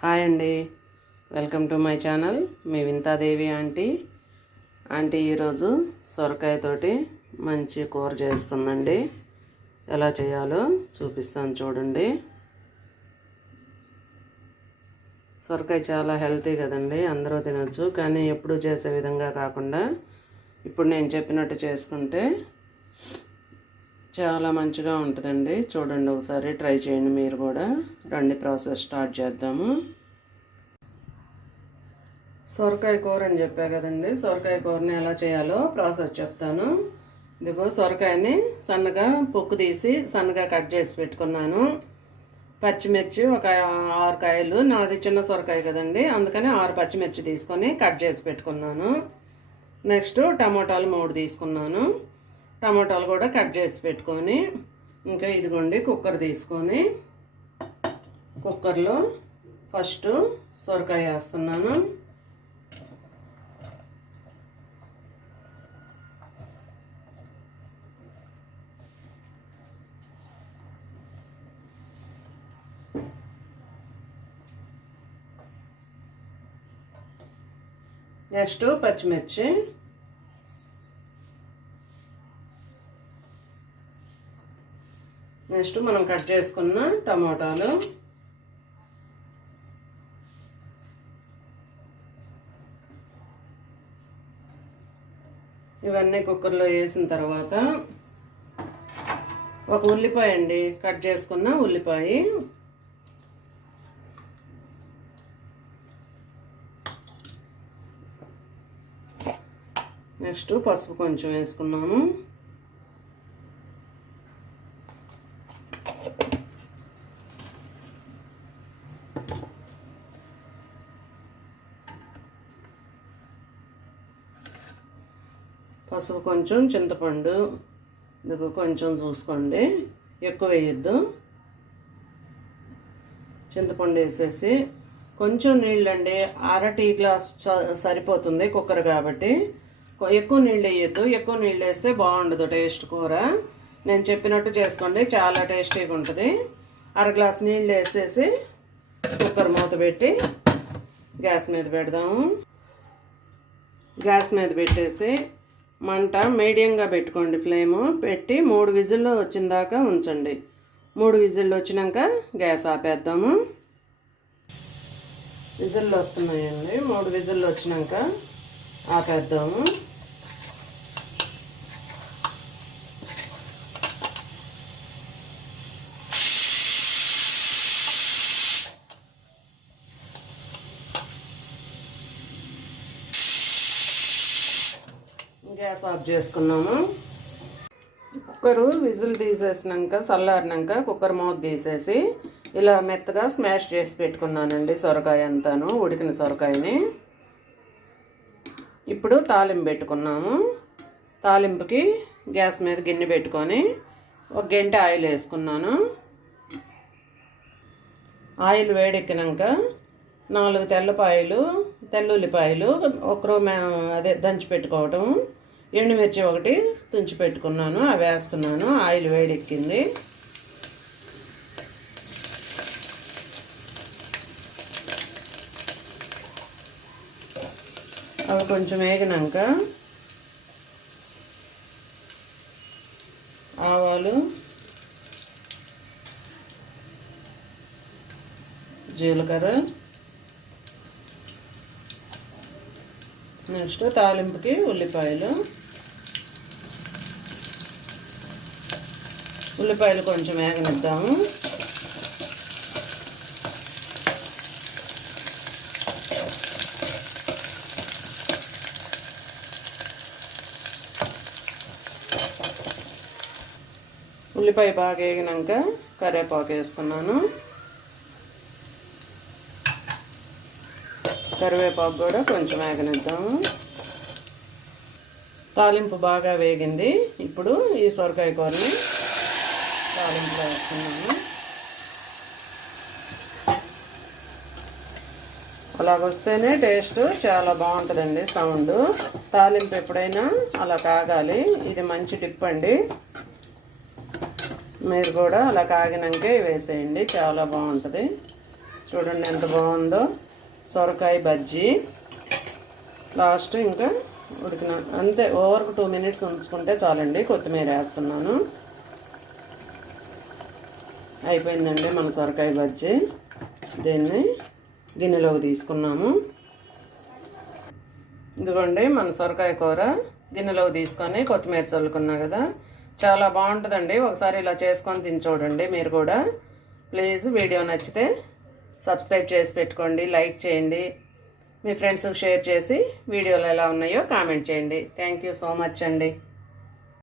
Hi అండి. Welcome to my channel. Me Vinthadevi aunty. Aunty ఈరోజు సొరకాయతోటి మంచి కూర చేస్తుందండి. ఎలా చేయాలో చూపిస్తాను చూడండి. సొరకాయ చాలా హెల్తీ కదండి అందరూ తినొచ్చు. కానీ ఎప్పుడు చేసే విధంగా కాకుండా ఇప్పుడు నేను చెప్పినట్టు చేసుకుంటే చాలా మంచిగా ఉంటుందండి. చూడండి ఒకసారి ట్రై చేయండి మీరు కూడా. రండి ప్రాసెస్ స్టార్ట్ చేద్దాము. సొరకాయ కూర అని చెప్పా కదండి. సొరకాయ కూరని ఎలా చేయాలో ప్రాసెస్ చెప్తాను. ఇదిగో సొరకాయని సన్నగా పొక్కు తీసి సన్నగా కట్ చేసి పెట్టుకున్నాను. పచ్చిమిర్చి ఒక ఆరు కాయలు. నాది చిన్న సొరకాయ కదండి. అందుకని ఆరు పచ్చిమిర్చి తీసుకొని కట్ చేసి పెట్టుకున్నాను. నెక్స్ట్ టమోటాలు మూడు తీసుకున్నాను. టమాటాలు కూడా కట్ చేసి పెట్టుకొని ఇంకా ఇదిగోండి కుక్కర్ తీసుకొని కుక్కర్లో ఫస్ట్ సొరకాయ వేస్తున్నాను. నెక్స్ట్ పచ్చిమిర్చి. నెక్స్ట్ మనం కట్ చేసుకున్న టమాటాలు. ఇవన్నీ కుక్కర్లో వేసిన తర్వాత ఒక ఉల్లిపాయ అండి కట్ చేసుకున్న ఉల్లిపాయ. నెక్స్ట్ పసుపు కొంచెం వేసుకున్నాము. పసుపు కొంచెం చింతపండు ఇదిగో కొంచెం చూసుకోండి. ఎక్కువ వేయద్దు. చింతపండు వేసేసి కొంచెం నీళ్ళండి. అర టీ గ్లాస్ సరిపోతుంది కుక్కర్ కాబట్టి. ఎక్కువ నీళ్ళు వేయద్దు. ఎక్కువ నీళ్ళు వేస్తే బాగుండదు టేస్ట్ కూర. నేను చెప్పినట్టు చేసుకోండి. చాలా టేస్టీగా ఉంటుంది. అర గ్లాస్ నీళ్ళు వేసేసి కుక్కర్ మూత పెట్టి గ్యాస్ మీద పెడదాము. గ్యాస్ మీద పెట్టేసి మంట మీడియంగా పెట్టుకోండి ఫ్లేము. పెట్టి మూడు విజిల్లో వచ్చిన దాకా ఉంచండి. మూడు విజిల్లు వచ్చినాక గ్యాస్ ఆపేద్దాము. విజిల్లు వస్తున్నాయండి. మూడు విజిల్లు వచ్చినాక ఆపేద్దాము. గ్యాస్ ఆఫ్ చేసుకున్నాము. కుక్కరు విజిల్ తీసేసినాక చల్లారినాక కుక్కర్ మూత తీసేసి ఇలా మెత్తగా స్మాష్ చేసి పెట్టుకున్నానండి సొరకాయ అంతాను ఉడికిన సొరకాయని. ఇప్పుడు తాలింపు పెట్టుకున్నాము. తాలింపుకి గ్యాస్ మీద గిన్నె పెట్టుకొని ఒక గంట ఆయిల్ వేసుకున్నాను. ఆయిల్ వేడెక్కినాక నాలుగు తెల్లపాయలు తెల్లుల్లిపాయలు ఒకరో అదే దంచి పెట్టుకోవటం. ఎండుమిర్చి ఒకటి తుంచి పెట్టుకున్నాను. అవి వేస్తున్నాను. ఆయిల్ వేడెక్కింది. అవి కొంచెం వేగినాక ఆవాలు జీలకర్ర నెక్స్ట్ తాలింపుకి ఉల్లిపాయలు. ఉల్లిపాయలు కొంచెం వేగనిద్దాము ఉల్లిపాయ బాగా వేగినాక కరివేపాకు వేస్తున్నాను. కరివేపాకు కూడా కొంచెం వేగనిద్దాము తాలింపు బాగా వేగింది. ఇప్పుడు ఈ సొరకాయ కూరని తాలింపులో వేస్తున్నాము అలాగొస్తేనే టేస్ట్ చాలా బాగుంటుందండి సౌండ్. తాలింపు ఎప్పుడైనా అలా కాగాలి. ఇది మంచి టిప్ అండి. మీరు కూడా అలా కాగినాకే వేసేయండి. చాలా బాగుంటుంది. చూడండి ఎంత బాగుందో. సొరకాయ బజ్జీ. లాస్ట్ ఇంకా ఉడికిన అంతే ఓవర్ టూ మినిట్స్ ఉంచుకుంటే చాలండి కొత్తిమీర వేస్తున్నాను. అయిపోయిందండి మన సొరకాయ బజ్జీ. దీన్ని గిన్నెలోకి తీసుకున్నాము. ఇదిగోండి మన సొరకాయ కూర గిన్నెలోకి తీసుకొని కొత్తిమీర చల్లుకున్నా కదా చాలా బాగుంటుందండి. ఒకసారి ఇలా చేసుకొని తిని చూడండి మీరు కూడా. ప్లీజ్ వీడియో నచ్చితే సబ్స్క్రైబ్ చేసి పెట్టుకోండి లైక్ చేయండి. మీ ఫ్రెండ్స్కి షేర్ చేసి వీడియోలు ఎలా ఉన్నాయో కామెంట్ చేయండి. థ్యాంక్ యూ సో మచ్ అండి.